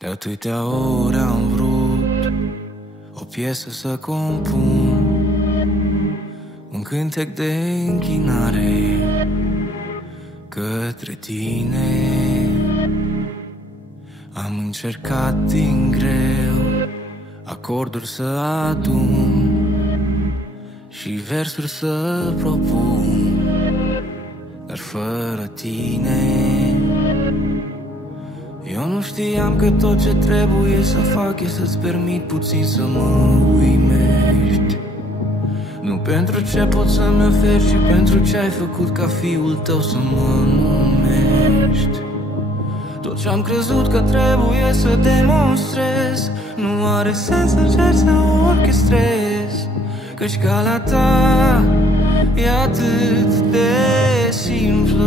De atâtea ori am vrut o piesă să compun, un cântec de închinare către tine. Am încercat din greu acorduri să adun și versuri să propun, dar fără tine eu nu știam că tot ce trebuie să fac e să-ți permit puțin să mă uimești. Nu pentru ce poți să-mi oferi, ci pentru ce ai făcut ca fiul tău să mă numești. Tot ce-am crezut că trebuie să demonstrez nu are sens să încerci să o orchestrez, căci calea ta e atât de simplă.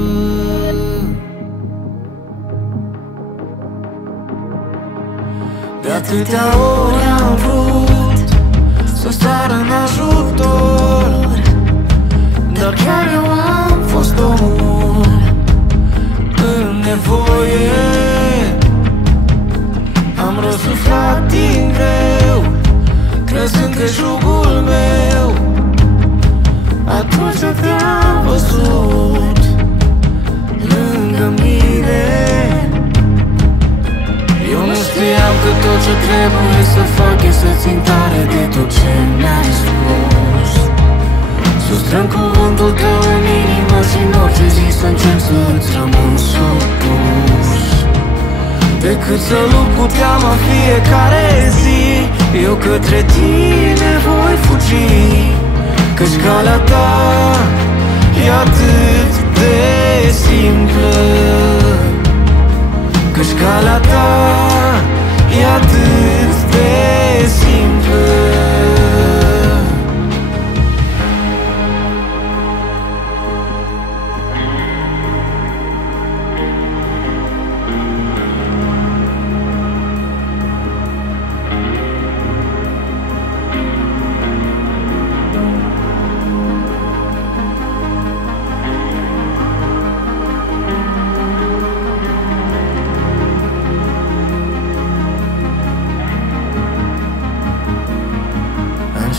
De atâtea ori am vrut să sară în ajutor, dar chiar eu am fost omul în nevoie. Am răsuflat din greu, crezând că jugul meu atunci te-am văzut lângă mine. Eu nu știam că tot ce trebuie să fac e să țin tare de tot ce mi-ai spus, să strâng cuvântul tău în inimă și în orice zi să încerc să-ți rămân supus. Decât să lupt cu teama fiecare zi, eu către tine voi fugi, căci calea ta e atât de simplă, căci calea ta e atât de simplă.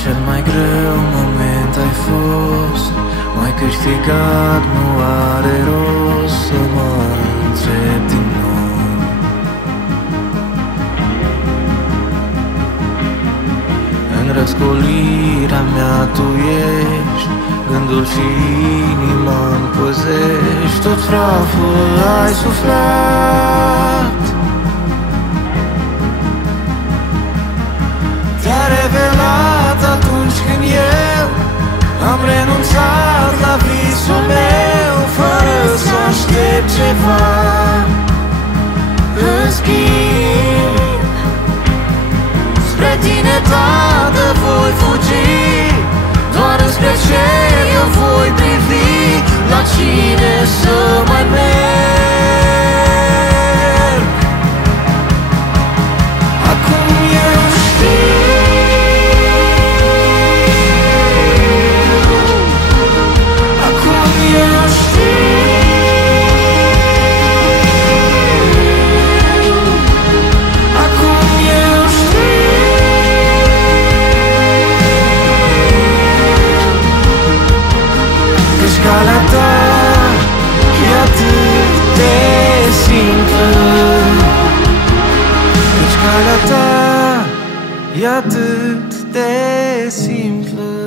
Cel mai greu moment ai fost, m-ai câștigat, nu are rost să mă întreb din nou. În răscolirea mea tu ești, gândul și inima-mi păzești, tot praful ai suflat. Te-a revelat atunci când eu am renunțat la visul meu, fără să aștept ceva în schimb. Spre tine, Tată, voi fugi, doar înspre cer eu voi privi, la cine să mai merg. Acum eu știu, calea ta e atât de simplă, căci calea ta e atât de simplă.